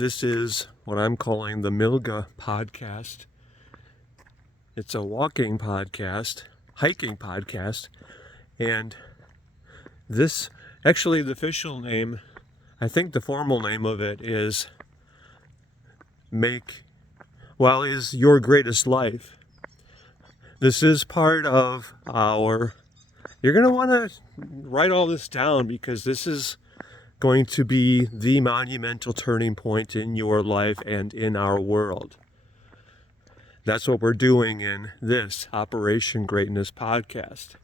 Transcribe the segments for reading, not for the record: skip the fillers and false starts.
This is what I'm calling the MYLGA podcast. It's a walking podcast, hiking podcast, and this, actually the official name, I think the formal name of it is is Your Greatest Life. This is part of you're going to want to write all this down because this is going to be the monumental turning point in your life and in our world. That's what we're doing in this Operation Greatness podcast.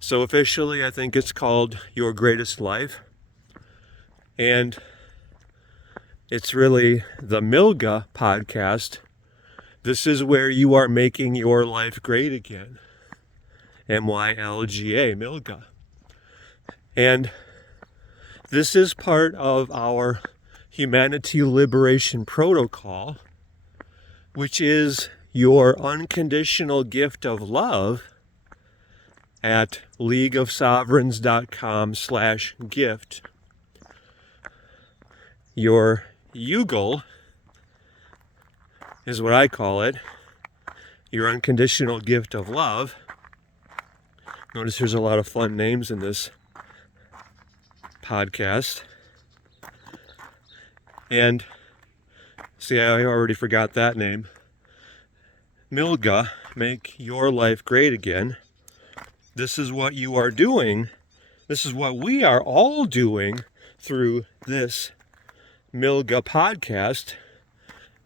So officially, I think it's called Your Greatest Life. And it's really the MYLGA podcast. This is where you are making your life great again. MYLGA, MYLGA. And this is part of our Humanity Liberation Protocol, which is your unconditional gift of love at leagueofsovereigns.com/gift. Your UGL is what I call it, your unconditional gift of love. Notice there's a lot of fun names in this podcast. And see, I already forgot that name. MYLGA, Make Your Life Great Again. This is what you are doing. This is what we are all doing through this MYLGA podcast,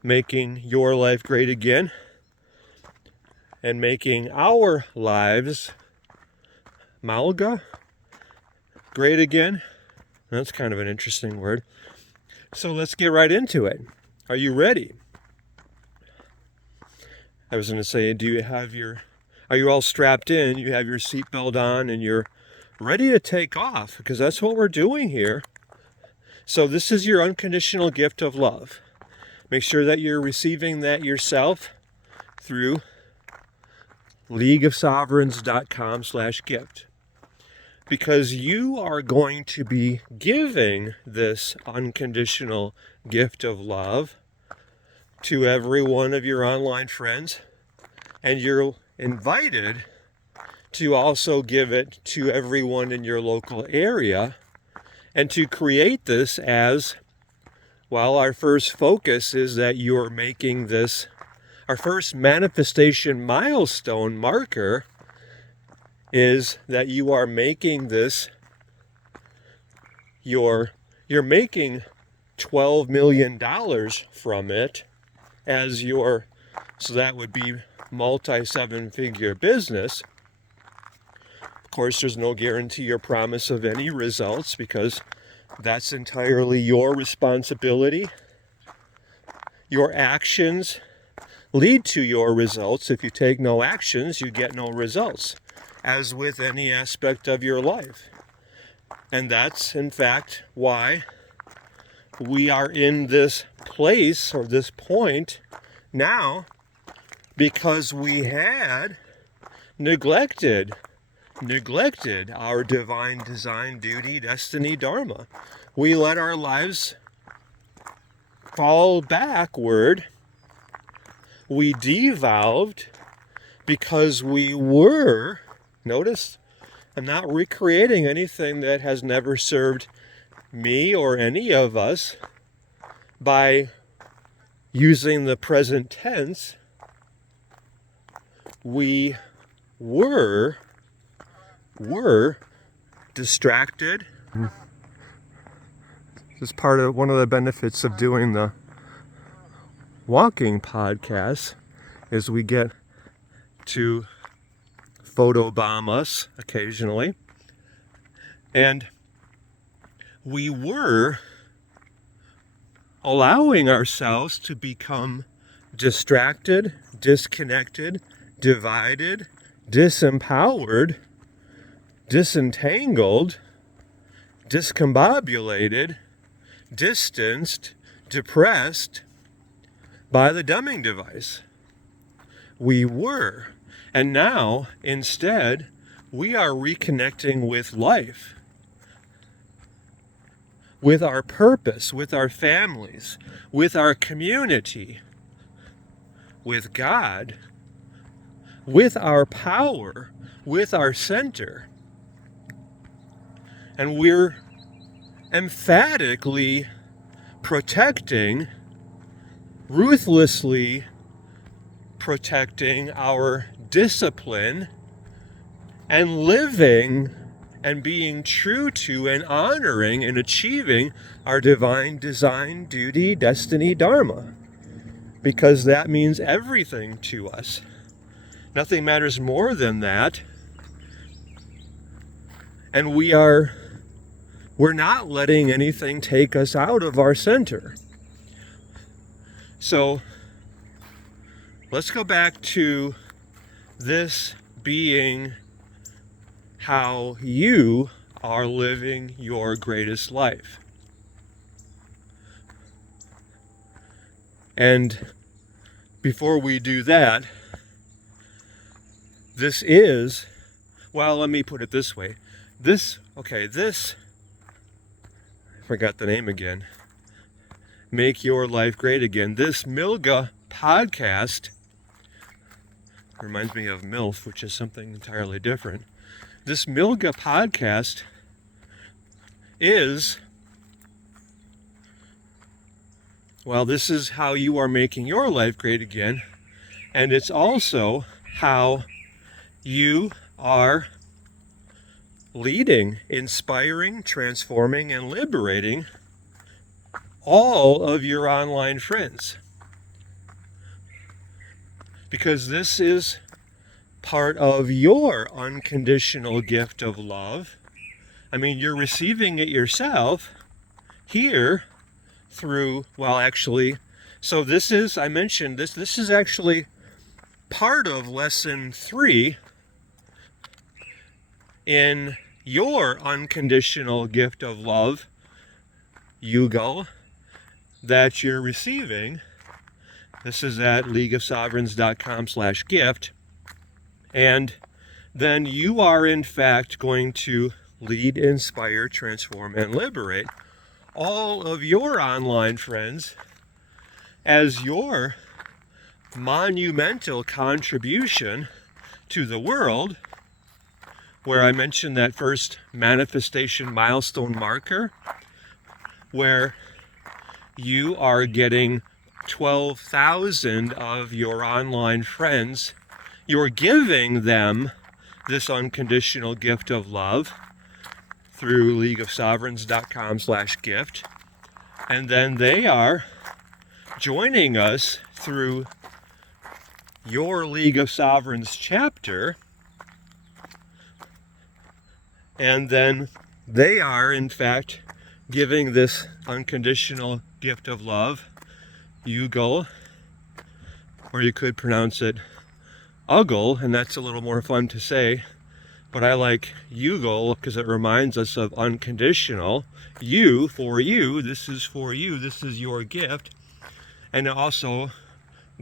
making your life great again and making our lives MYLGA great again. That's kind of an interesting word. So let's get right into it. Are you ready? I was going to say, are you all strapped in? You have your seatbelt on and you're ready to take off, because that's what we're doing here. So this is your unconditional gift of love. Make sure that you're receiving that yourself through leagueofsovereigns.com/gift. Because you are going to be giving this unconditional gift of love to every one of your online friends, and you're invited to also give it to everyone in your local area, and to create this as, well, our first focus is that you're making this, our first manifestation milestone marker is that you are making this, you're making $12 million from it as your, so that would be multi-7-figure business. Of course, there's no guarantee or promise of any results because that's entirely your responsibility. Your actions lead to your results. If you take no actions, you get no results, as with any aspect of your life. And that's, in fact, why we are in this place or this point now, because we had neglected our divine design, duty, destiny, dharma. We let our lives fall backward. We devolved because we were, notice, I'm not recreating anything that has never served me or any of us by using the present tense. We were distracted. This is part of one of the benefits of doing the walking podcast is we get to photobomb us occasionally. And we were allowing ourselves to become distracted, disconnected, divided, disempowered, disentangled, discombobulated, distanced, depressed by the dumbing device. We were. And now, instead, we are reconnecting with life. with our purpose, with our families, with our community, with God, with our power, with our center. And we're emphatically protecting, ruthlessly protecting our discipline and living and being true to and honoring and achieving our divine design, duty, destiny, dharma. Because that means everything to us. Nothing matters more than that. And we're not letting anything take us out of our center. So let's go back to this being how you are living your greatest life. And before we do that, this is, well, let me put it this way. I forgot the name again. Make Your Life Great Again. This MYLGA podcast reminds me of MILF, which is something entirely different. This MYLGA podcast is, well, this is how you are making your life great again. And it's also how you are leading, inspiring, transforming, and liberating all of your online friends. Because this is part of your unconditional gift of love. I mean, you're receiving it yourself here through, well, actually, so this is, I mentioned this is actually part of lesson 3 in your unconditional gift of love, Yugal, that you're receiving. This is at leagueofsovereigns.com/gift. And then you are in fact going to lead, inspire, transform, and liberate all of your online friends as your monumental contribution to the world, where I mentioned that first manifestation milestone marker, where you are getting 12,000 of your online friends. You're giving them this unconditional gift of love through leagueofsovereigns.com/gift. And then they are joining us through your League of Sovereigns chapter. And then they are, in fact, giving this unconditional gift of love, Yugal, or you could pronounce it Uggle, and that's a little more fun to say, but I like Yugal because it reminds us of unconditional. You, for you, this is for you, this is your gift. And also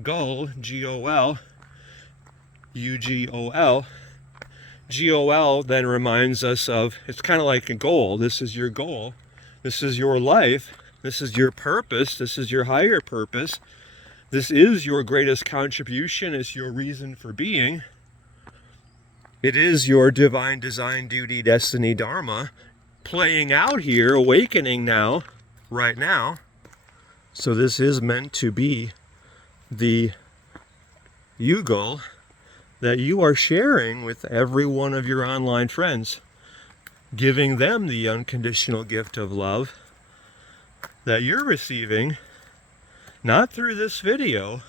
Gol, G-O-L, U-G-O-L. G-O-L then reminds us of, it's kind of like a goal. This is your goal. This is your life. This is your purpose. This is your higher purpose. This is your greatest contribution. It's your reason for being. It is your divine design, duty, destiny, dharma playing out here, awakening now, right now. So this is meant to be the Yugal that you are sharing with every one of your online friends, giving them the unconditional gift of love that you're receiving, not through this video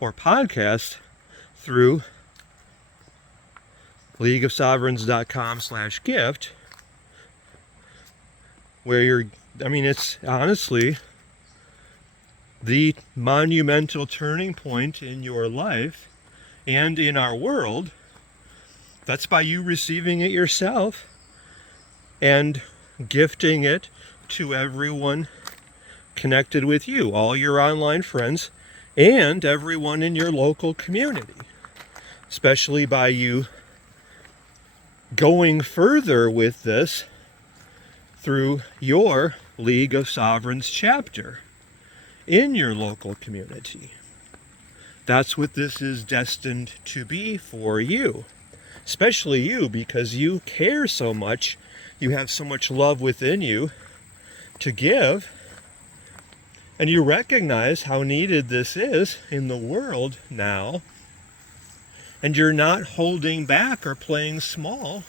or podcast, through leagueofsovereigns.com/gift, where it's honestly the monumental turning point in your life and in our world. That's by you receiving it yourself and gifting it to everyone connected with you, all your online friends, and everyone in your local community. Especially by you going further with this through your League of Sovereigns chapter in your local community. That's what this is destined to be for you, especially you, because you care so much. You have so much love within you to give, and you recognize how needed this is in the world now, and you're not holding back or playing small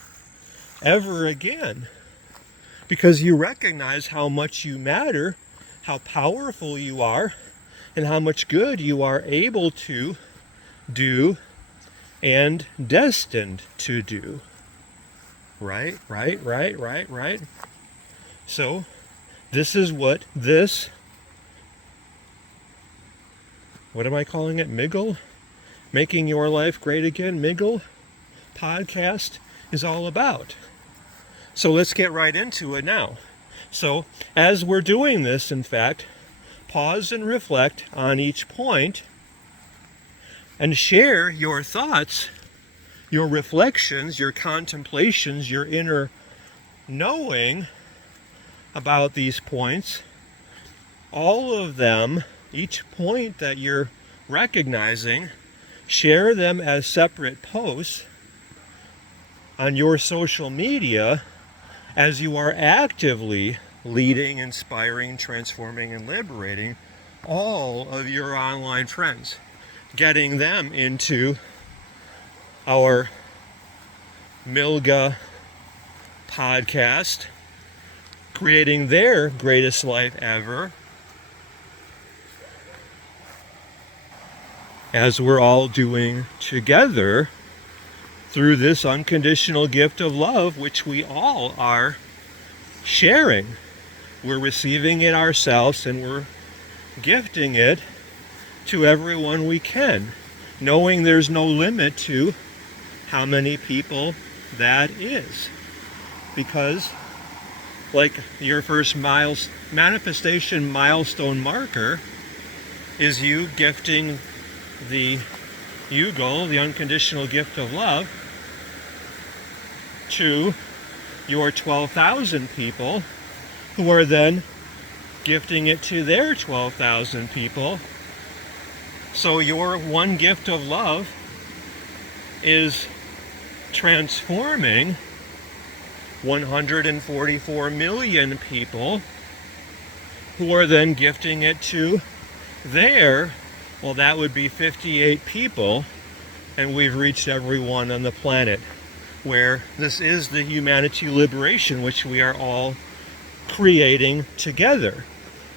ever again, because you recognize how much you matter, how powerful you are, and how much good you are able to do and destined to do. Right? So, this is what what am I calling it? MYLGA? Making Your Life Great Again, MYLGA podcast is all about. So let's get right into it now. So, as we're doing this, in fact, pause and reflect on each point and share your thoughts, your reflections, your contemplations, your inner knowing about these points. All of them, each point that you're recognizing, share them as separate posts on your social media as you are actively leading, inspiring, transforming, and liberating all of your online friends, getting them into our MYLGA podcast, creating their greatest life ever, as we're all doing together through this unconditional gift of love, which we all are sharing. We're receiving it ourselves, and we're gifting it to everyone we can, knowing there's no limit to how many people that is. Because, like, your first manifestation milestone marker is you gifting the UGO, the unconditional gift of love, to your 12,000 people, who are then gifting it to their 12,000 people. So your one gift of love is transforming 144 million people, who are then gifting it to their, well, that would be 58 people, and we've reached everyone on the planet, where this is the humanity liberation which we are all creating together.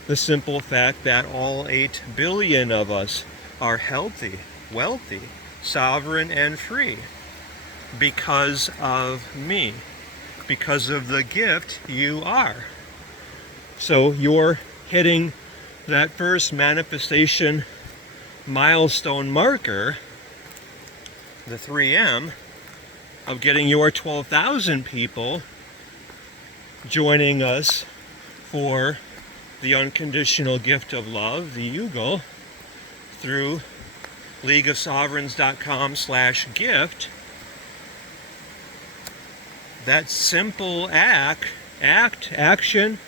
The simple fact that all 8 billion of us are healthy, wealthy, sovereign, and free because of me, because of the gift you are. So you're hitting that first manifestation milestone marker, the 3M, of getting your 12,000 people joining us for the unconditional gift of love, the UGO, through leagueofsovereigns.com/gift. That simple action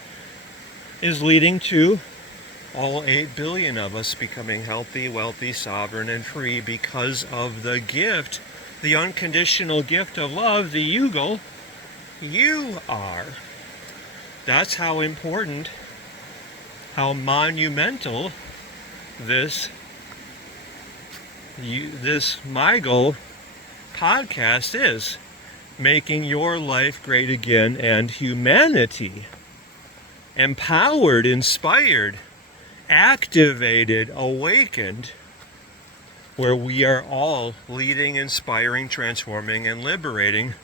is leading to all 8 billion of us becoming healthy, wealthy, sovereign, and free because of the gift, the unconditional gift of love, the UGO, you are. That's how important, how monumental this MYLGA podcast is. Making your life great again, and humanity empowered, inspired, activated, awakened, where we are all leading, inspiring, transforming, and liberating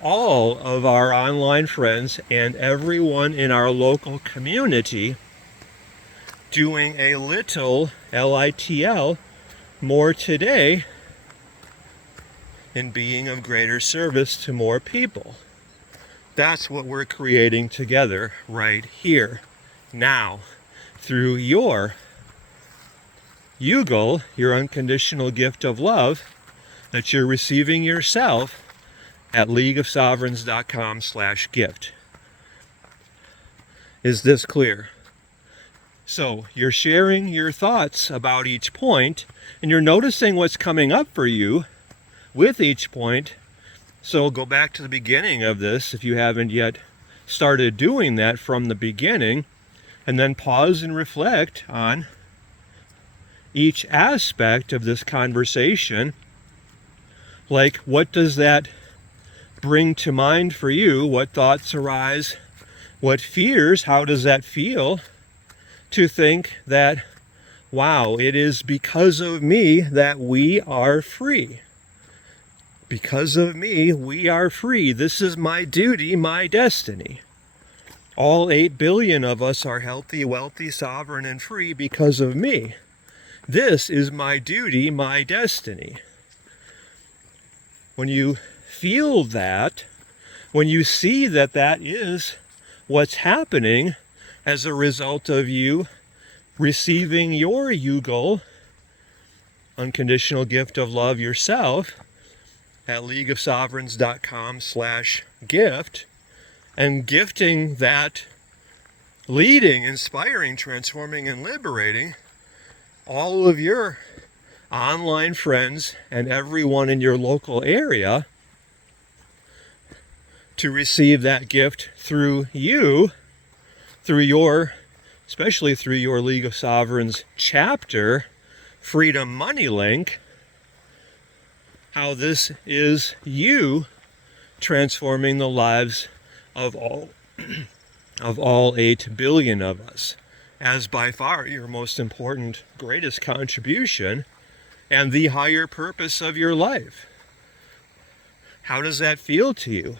all of our online friends and everyone in our local community, doing a little, LITL, more today in being of greater service to more people. That's what we're creating together right here, now, through your UGO, your unconditional gift of love, that you're receiving yourself at leagueofsovereigns.com/gift. Is this clear? So you're sharing your thoughts about each point, and you're noticing what's coming up for you with each point. So go back to the beginning of this if you haven't yet started doing that from the beginning, and then pause and reflect on each aspect of this conversation. Like, what does that bring to mind for you? What thoughts arise? What fears? How does that feel to think that, wow, it is because of me that we are free? Because of me, we are free. This is my duty, my destiny. All 8 billion of us are healthy, wealthy, sovereign, and free because of me. This is my duty, my destiny. When you feel that, when you see that that is what's happening as a result of you receiving your Yugal, unconditional gift of love yourself, at leagueofsovereigns.com/gift, and gifting that, leading, inspiring, transforming, and liberating all of your online friends and everyone in your local area to receive that gift through you, through your, especially through your League of Sovereigns chapter, Freedom Money Link, how this is you transforming the lives of all 8 billion of us, as by far your most important, greatest contribution and the higher purpose of your life. How does that feel to you?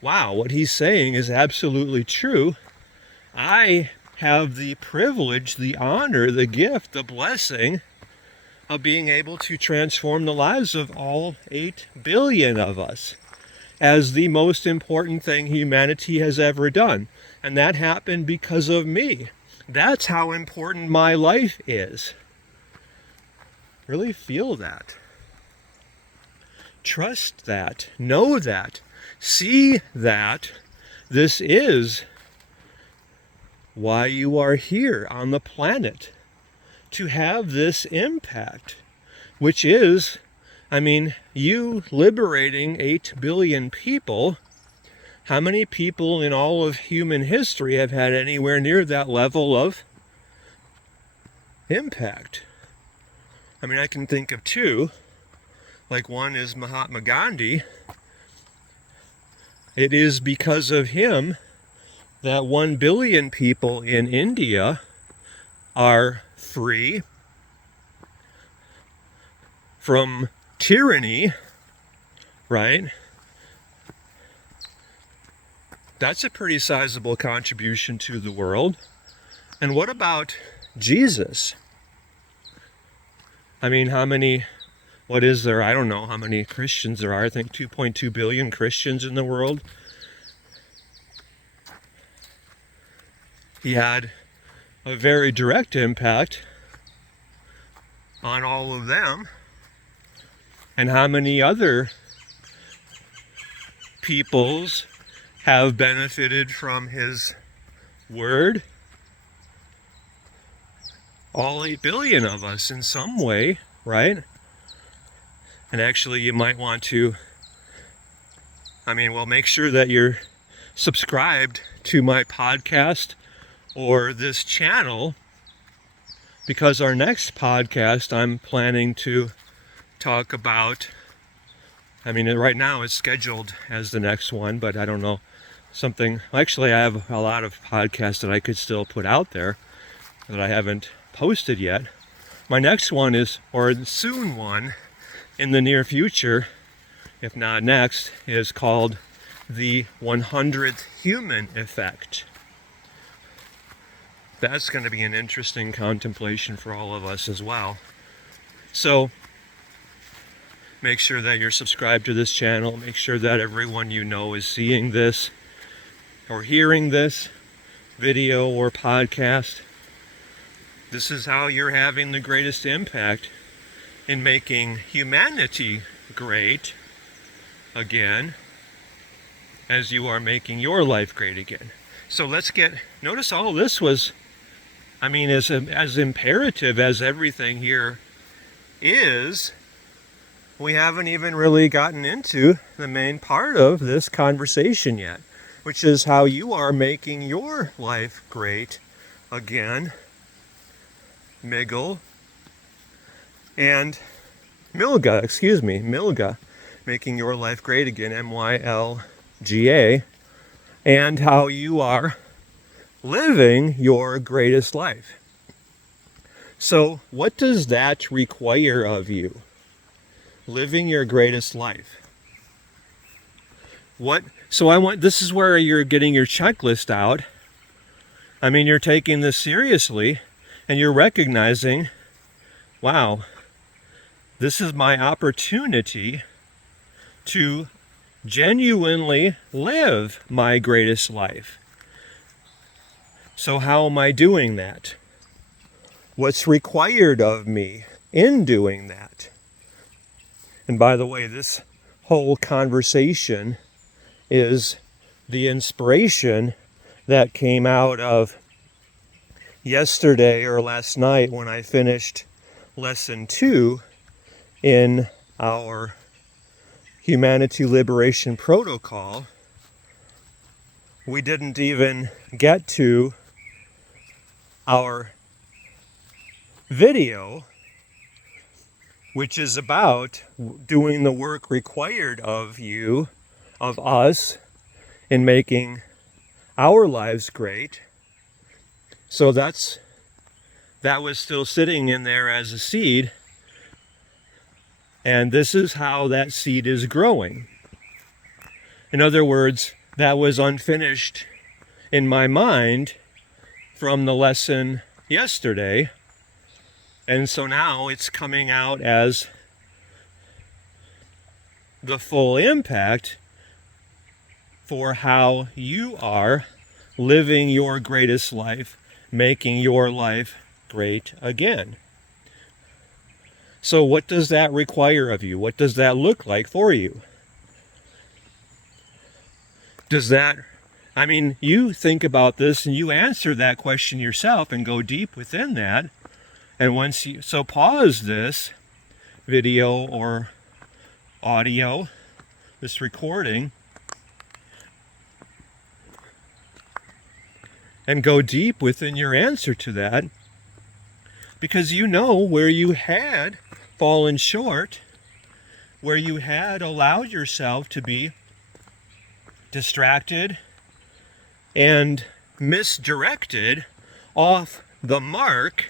Wow, what he's saying is absolutely true. I have the privilege, the honor, the gift, the blessing of being able to transform the lives of all 8 billion of us as the most important thing humanity has ever done. And that happened because of me. That's how important my life is. Really feel that. Trust that. Know that. See that this is why you are here on the planet, to have this impact, which is, you liberating 8 billion people. How many people in all of human history have had anywhere near that level of impact? I can think of 2. Like, one is Mahatma Gandhi. It is because of him that 1 billion people in India are free from tyranny, right? That's a pretty sizable contribution to the world. And what about Jesus? How many, what is there? I don't know how many Christians there are. I think 2.2 billion Christians in the world. He had a very direct impact on all of them. And how many other peoples have benefited from his word? All 8 billion of us in some way, right? And actually, you might want to, make sure that you're subscribed to my podcast or this channel, because our next podcast I'm planning to talk about, right now it's scheduled as the next one, but I don't know, actually I have a lot of podcasts that I could still put out there that I haven't posted yet. My next one is, or soon one, in the near future, if not next, is called the 100th Human Effect. That's going to be an interesting contemplation for all of us as well. So make sure that you're subscribed to this channel. Make sure that everyone you know is seeing this or hearing this video or podcast. This is how you're having the greatest impact in making humanity great again, as you are making your life great again. So notice all this was, as imperative as everything here is, we haven't even really gotten into the main part of this conversation yet, which is how you are making your life great again. MYLGA, making your life great again, MYLGA, and how you are living your greatest life. So, what does that require of you? Living your greatest life. This is where you're getting your checklist out. You're taking this seriously and you're recognizing, wow, this is my opportunity to genuinely live my greatest life. So how am I doing that? What's required of me in doing that? And by the way, this whole conversation is the inspiration that came out of yesterday or last night when I finished lesson 2 in our Humanity Liberation Protocol. We didn't even get to our video, which is about doing the work required of us, in making our lives great. So that was still sitting in there as a seed, and this is how that seed is growing. In other words, that was unfinished in my mind from the lesson yesterday, and so now it's coming out as the full impact for how you are living your greatest life, making your life great again. So what does that require of you? What does that look like for you? You think about this and you answer that question yourself and go deep within that. And pause this video or audio, this recording, and go deep within your answer to that, because you know where you had fallen short, where you had allowed yourself to be distracted and misdirected off the mark.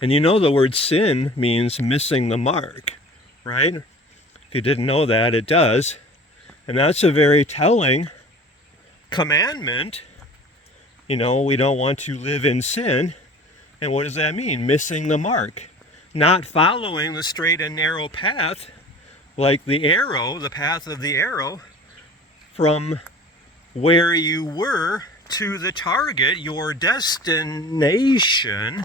And you know the word sin means missing the mark, right? If you didn't know that, it does. And that's a very telling commandment. We don't want to live in sin. And what does that mean? Missing the mark. Not following the straight and narrow path, like the path of the arrow, from where you were to the target, your destination,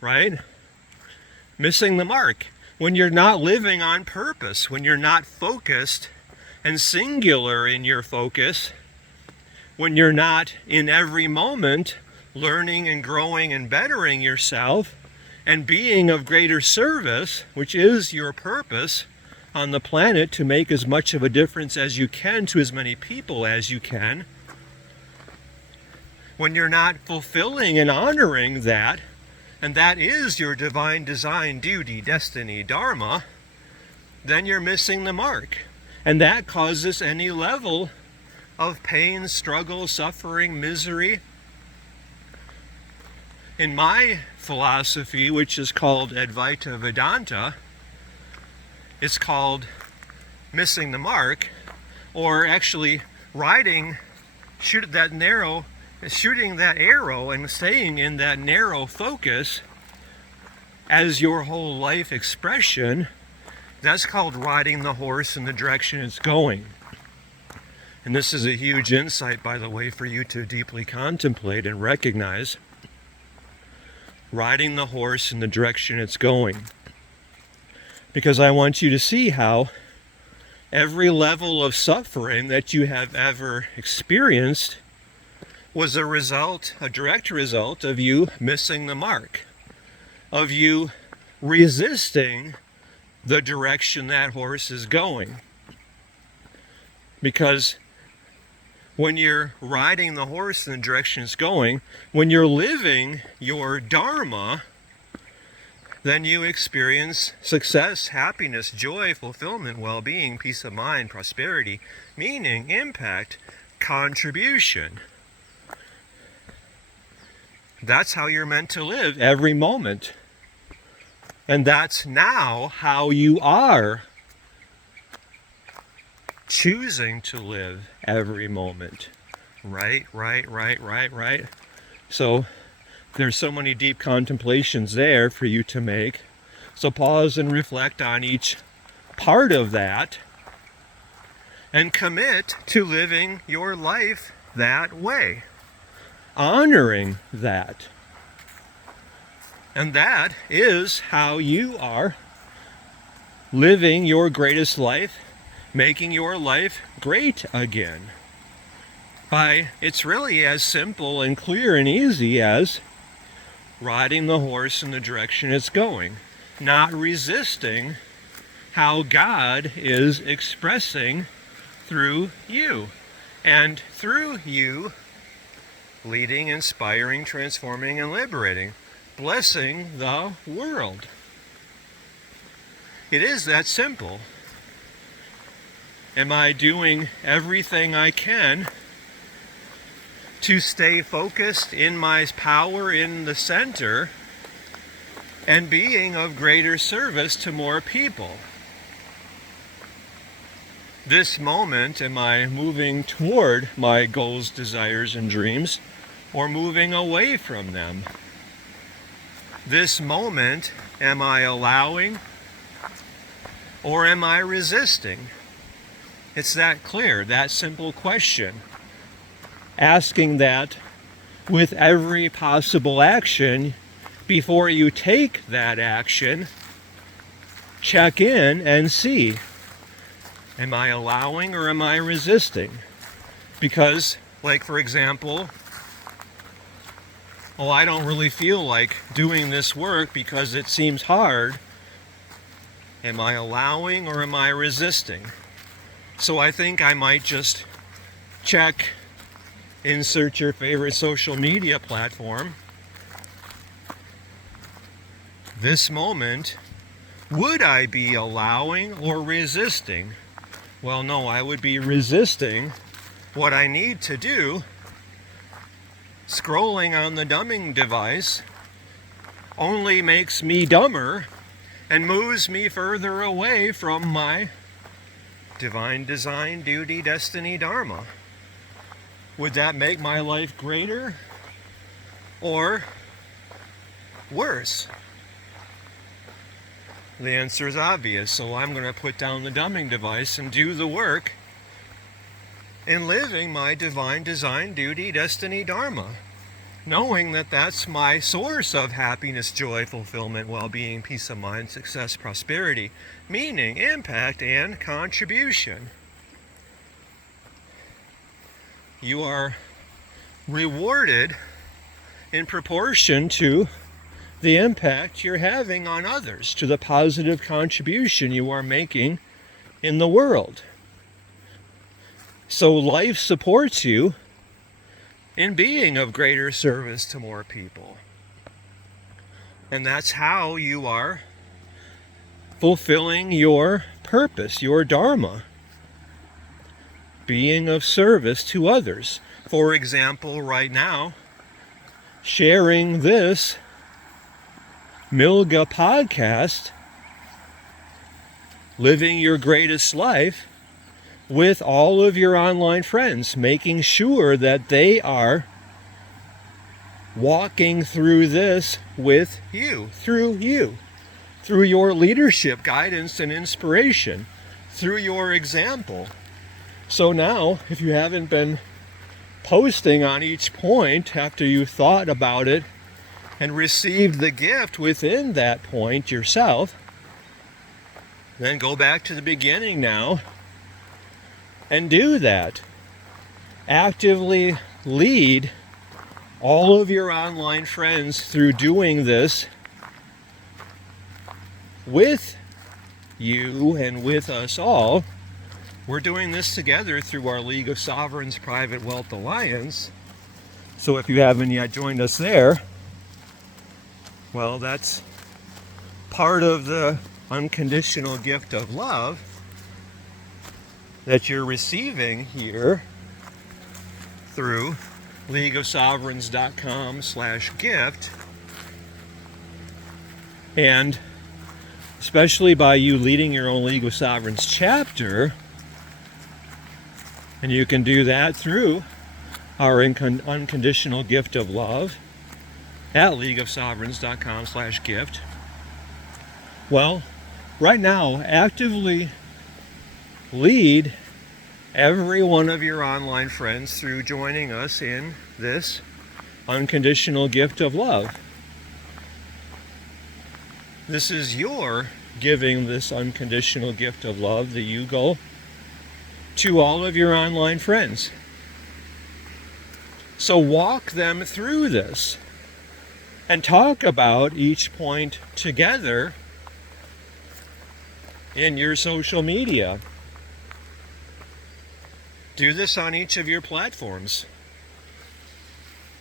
right? Missing the mark. When you're not living on purpose, when you're not focused and singular in your focus, when you're not in every moment learning and growing and bettering yourself and being of greater service, which is your purpose on the planet, to make as much of a difference as you can to as many people as you can, when you're not fulfilling and honoring that, and that is your divine design, duty, destiny, dharma, then you're missing the mark. And that causes any level of pain, struggle, suffering, misery. In my philosophy, which is called Advaita Vedanta, it's called missing the mark, or actually shooting that arrow and staying in that narrow focus as your whole life expression. That's called riding the horse in the direction it's going. And this is a huge insight, by the way, for you to deeply contemplate and recognize. Riding the horse in the direction it's going. because I want you to see how every level of suffering that you have ever experienced was a direct result of you missing the mark, of you resisting the direction that horse is going. Because when you're riding the horse in the direction it's going, when you're living your dharma, then you experience success, happiness, joy, fulfillment, well-being, peace of mind, prosperity, meaning, impact, contribution. That's how you're meant to live every moment. And that's now how you are choosing to live every moment. Right. So there's so many deep contemplations there for you to make. So pause and reflect on each part of that and commit to living your life that way, honoring that. And that is how you are living your greatest life, making your life great again. It's really as simple and clear and easy as riding the horse in the direction it's going, not resisting how God is expressing through you, and through you leading, inspiring, transforming, and liberating, blessing the world. It is that simple. Am I doing everything I can to stay focused in my power in the center and being of greater service to more people? This moment, am I moving toward my goals, desires, and dreams, or moving away from them? This moment, am I allowing or am I resisting? It's that clear, that simple question. Asking that with every possible action, before you take that action, check in and see, am I allowing or am I resisting? Because, like for example, I don't really feel like doing this work because it seems hard. Am I allowing or am I resisting? So I think I might just check, insert your favorite social media platform. This moment, would I be allowing or resisting? Well, no, I would be resisting what I need to do. Scrolling on the dumbing device only makes me dumber and moves me further away from my divine design, duty, destiny, dharma. Would that make my life greater or worse? The answer is obvious, so I'm going to put down the dumbing device and do the work in living my divine design, duty, destiny, dharma, knowing that that's my source of happiness, joy, fulfillment, well-being, peace of mind, success, prosperity, meaning, impact, and contribution. You are rewarded in proportion to the impact you're having on others, to the positive contribution you are making in the world. So life supports you in being of greater service to more people. And that's how you are fulfilling your purpose, your dharma. Being of service to others. For example, right now, sharing this MYLGA podcast, Living Your Greatest Life, with all of your online friends, making sure that they are walking through this with you, through your leadership, guidance, and inspiration, through your example. So now, if you haven't been posting on each point after you thought about it and received the gift within that point yourself, Then go back to the beginning now and do that. Actively lead all of your online friends through doing this with you and with us all. We're doing this together through our League of Sovereigns Private Wealth Alliance. So if you haven't yet joined us there, well, that's part of the unconditional gift of love that you're receiving here through leagueofsovereigns.com/gift. And especially by you leading your own League of Sovereigns chapter, and you can do that through our unconditional gift of love at leagueofsovereigns.com/gift. Well, right now, actively lead every one of your online friends through joining us in this unconditional gift of love. This is your giving this unconditional gift of love, the Yugo, to all of your online friends. So walk them through this and talk about each point together in your social media. Do this on each of your platforms.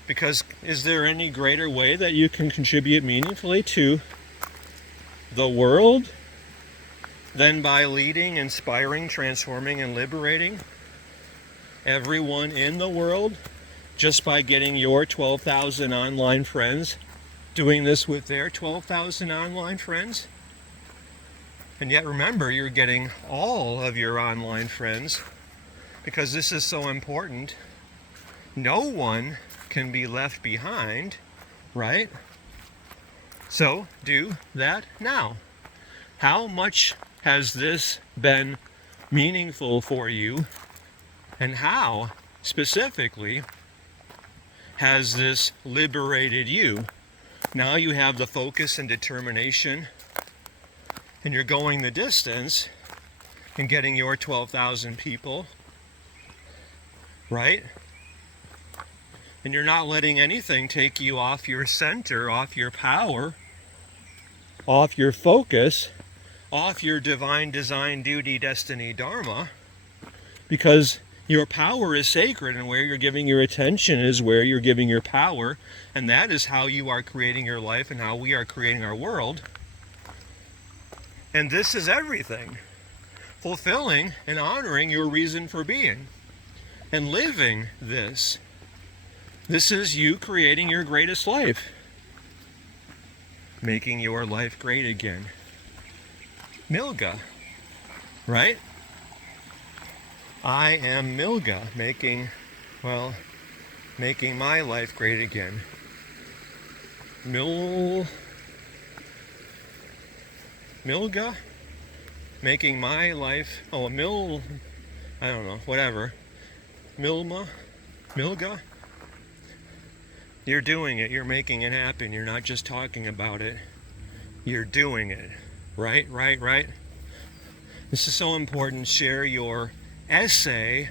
Because is there any greater way that you can contribute meaningfully to the world than by leading, inspiring, transforming, and liberating everyone in the world just by getting your 12,000 online friends doing this with their 12,000 online friends? And yet remember, you're getting all of your online friends, because this is so important. No one can be left behind, right? So do that now. How much has this been meaningful for you? And how specifically has this liberated you? Now you have the focus and determination, and you're going the distance and getting your 12,000 people, right? And you're not letting anything take you off your center, off your power, off your focus, off your divine design, duty, destiny, dharma, because your power is sacred, and where you're giving your attention is where you're giving your power, and that is how you are creating your life and how we are creating our world. And this is everything. Fulfilling and honoring your reason for being and living this. This is you creating your greatest life. Making your life great again. MYLGA, right? I am MYLGA, making my life great again. MYLGA? Making my life, I don't know, whatever. MYLGA? You're doing it, you're making it happen, you're not just talking about it, you're doing it. Right? This is so important. Share your essay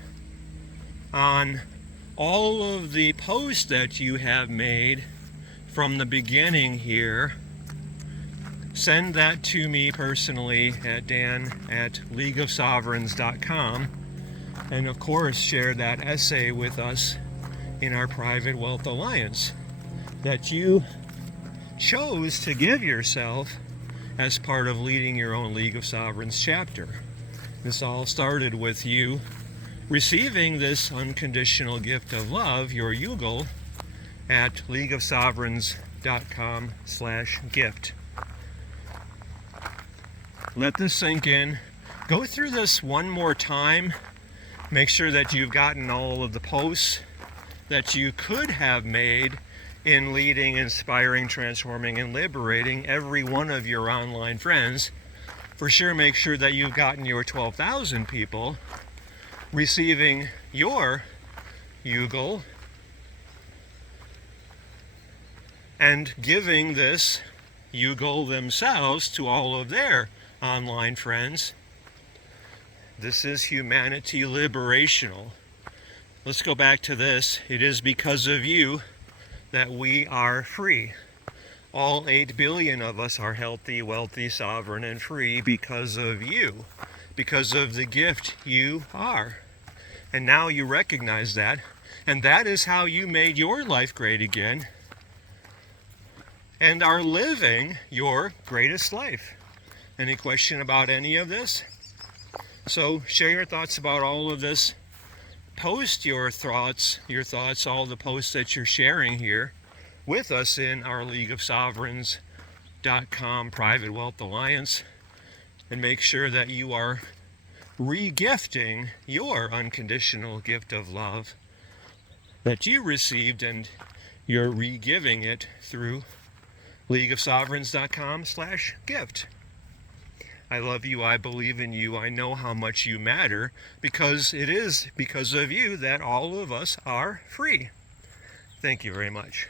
on all of the posts that you have made from the beginning here. Send that to me personally at dan@leagueofsovereigns.com, and of course share that essay with us in our Private Wealth Alliance that you chose to give yourself as part of leading your own League of Sovereigns chapter. This all started with you receiving this unconditional gift of love, your Yugo, at leagueofsovereigns.com/gift. Let this sink in. Go through this one more time. Make sure that you've gotten all of the posts that you could have made in leading, inspiring, transforming, and liberating every one of your online friends. For sure, make sure that you've gotten your 12,000 people receiving your Yugo and giving this Yugo themselves to all of their online friends. This is humanity liberational. Let's go back to this. It is because of you that we are free. All 8 billion of us are healthy, wealthy, sovereign, and free because of you, because of the gift you are. And now you recognize that, and that is how you made your life great again and are living your greatest life. Any question about any of this? So share your thoughts about all of this. Post your thoughts, all the posts that you're sharing here with us in our LeagueofSovereigns.com Private Wealth Alliance, and make sure that you are re-gifting your unconditional gift of love that you received, and you're re-giving it through LeagueofSovereigns.com/gift. I love you, I believe in you, I know how much you matter, because it is because of you that all of us are free. Thank you very much.